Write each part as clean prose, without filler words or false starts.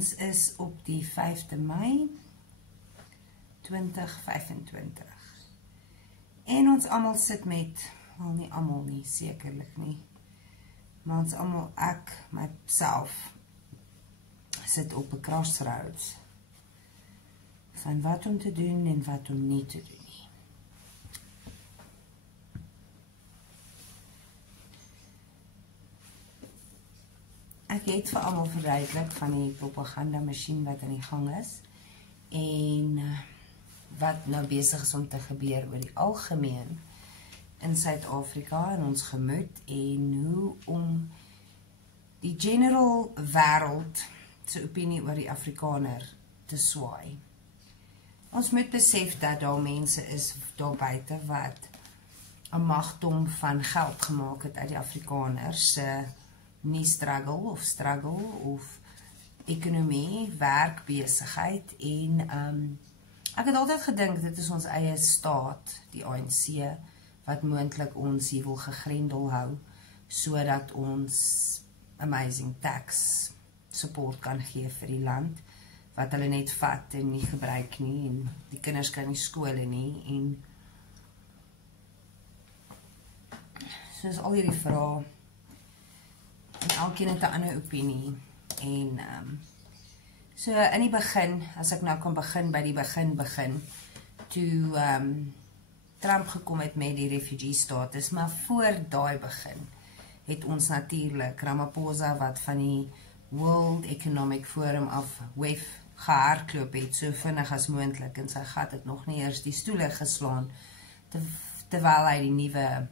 Ons is op die 5de Mei 2025. En ons almal sit met, wel nie almal nie, sekerlik nie, maar ons almal, ek, myself, sit op 'n crossroads van wat om te doen en wat om nie te doen nie. Ek het vir almal verduidelik van die propaganda-masjien wat aan die gang is en wat nou besig is om te gebeur oor die algemeen in Suid-Afrika en ons gemoed en hoe om die general wêreld se opinie oor die Afrikaner te swaai. Ons moet besef dat daar mense is daar buite wat 'n magdom van geld gemaak het uit die Afrikaner se nie struggle of ekonomie, werk, besigheid en ek het altyd gedink dit is ons eie staat, die ANC, wat moontlik ons hier wil gegrendel hou, sodat ons amazing tax support kan gee vir die land, wat hulle net vat en nie gebruik nie, en die kinders kan nie skole nie, en soos al hierdie vrae, en elkeen het 'n ander opinie, en so in die begin, as ek nou kan begin by die begin, toe Trump gekom het met die refugee status, maar voor daai begin, het ons natuurlik Ramaphosa wat van die World Economic Forum af WEF gehardloop het, so vinnig as moontlik, en sy gat het nog nie eers die stoele geslaan, terwyl hy die nuwe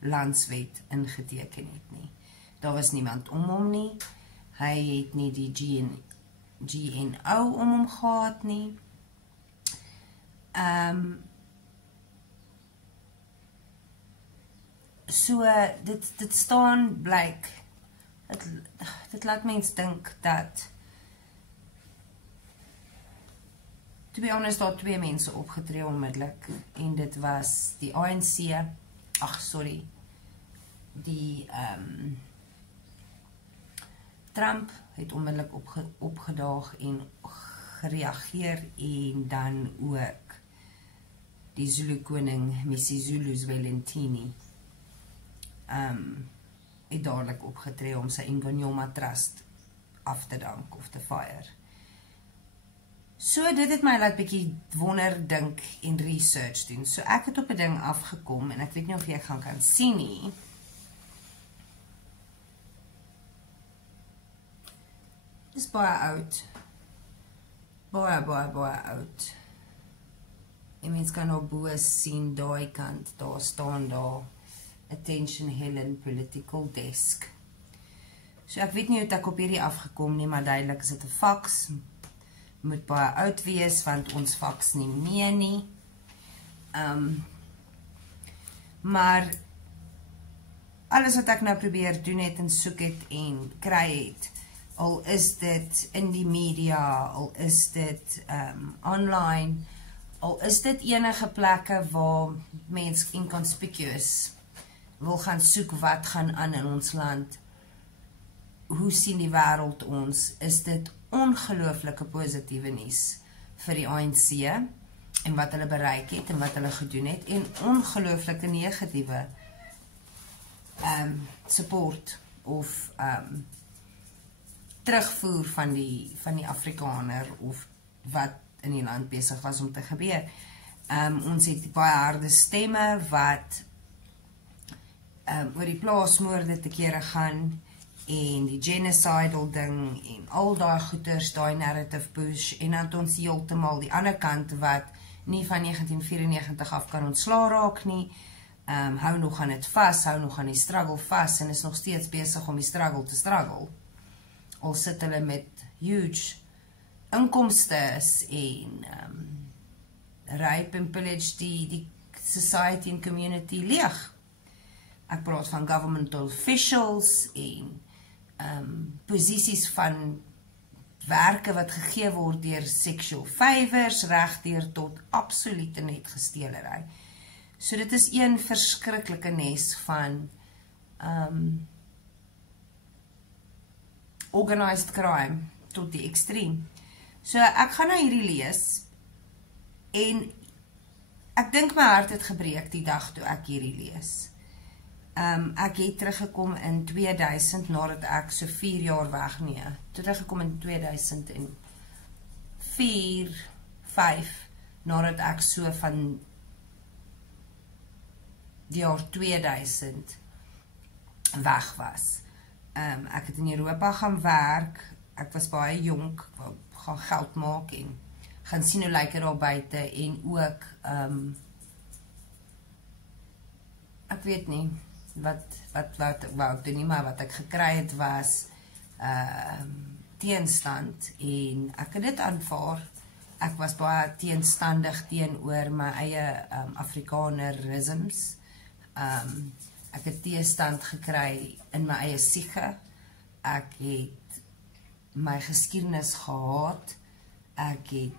landswet ingeteken het nie. Daar was niemand om hom nie, hy het nie die GNO om hom gehad nie. So, dit staan blyk, dit laat mens dink dat, to be honest, daar 2 mense opgetree onmiddellik, en dit was die ANC, Trump het onmiddellik opgedaag en gereageer, en dan ook die Zulu koning Misizulu Zwelithini het dadelik opgetree om sy Ingonyoma Trust af te dank of te fire. So dit het my laat bietjie wonder, dink en research doen. So ek het op 'n ding afgekom en ek weet nie of jy gaan kan sien nie. Dis baie oud. Baie oud. En mens kan op bo sien daai kant, daar staan daar Attention Helen Political Desk. So ek weet nie hoe ek op hierdie afgekom nie, maar duidelik is dit 'n fax. Moet baie oud wees, want ons fax nie meer nie. Maar alles wat ek nou probeer doen het en soek het en kry het, al is dit in die media, al is dit online, al is dit enige plekke waar mens inconspicuous wil gaan soek wat gaan aan in ons land, hoe sien die wêreld ons, is dit ongelooflike positiewe nuus vir die ANC en wat hulle bereik het en wat hulle gedoen het, en ongelooflike negatiewe support of terugvoer van die Afrikaner of wat in die land besig was om te gebeur. Ons het baie harde stemme wat oor die plaasmoorde te kere gaan en die genocidal ding en al daai goeters, daai narrative push, en dan ons heeltemal die ander kant wat nie van 1994 af kan ontsla raak nie, hou nog aan dit vas, hou nog aan die struggle vas en is nog steeds besig om die struggle te struggle. Al sit hulle met huge inkomstes en rape en pillage die society en community leeg. Ek praat van governmental officials en posisies van werke wat gegee word deur sexual favors, reg deur tot absolute net gesteelery. So dit is een verskriklike nes van organized crime, tot die ekstreem. So ek gaan nou hierdie lees en ek dink my hart het gebreek die dag toe ek hierdie lees. Ek het teruggekom in 2000 nadat ek so 4 jaar weg teruggekom in 2004, 5 nadat ek so van die jaar 2000 weg was. Ek het in Europa gaan werk, ek was baie jonk, ek wou gaan geld maak en gaan sien hoe lyk dit daar buite en ook, ek weet nie, wat ek doen nie, maar wat ek gekry het was teenstand en ek het dit aanvaar. Ek was baie teenstandig teenoor my eie Afrikanerisms. Ek het teestand gekry in my eie siege. Ek het my geskiedenis gehaat. Ek het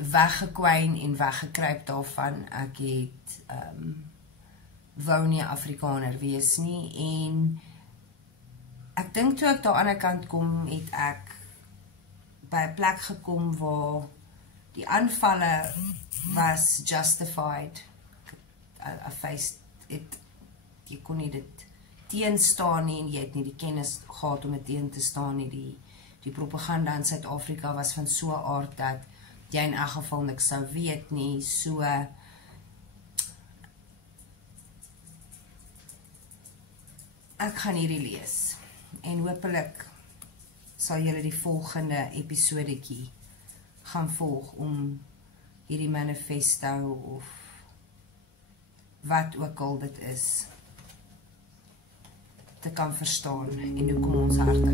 weggekwyn en weggekruip daarvan. Ek het wou nie Afrikaner wees nie en ek dink toe ek daar aan die kant kom, het ek by 'n plek gekom waar die aanvalle was justified. I faced it. Jy kon nie dit teenstaan nie en jy het nie die kennis gehad om dit teen te staan nie. Die propaganda in Suid-Afrika was van so 'n aard dat jy in elk geval niks sou weet nie. So ek gaan hierdie lees en hopelik sal julle die volgende episodetjie gaan volg om hierdie manifesto of wat ook al dit is te kan verstaan en hoekom ons harte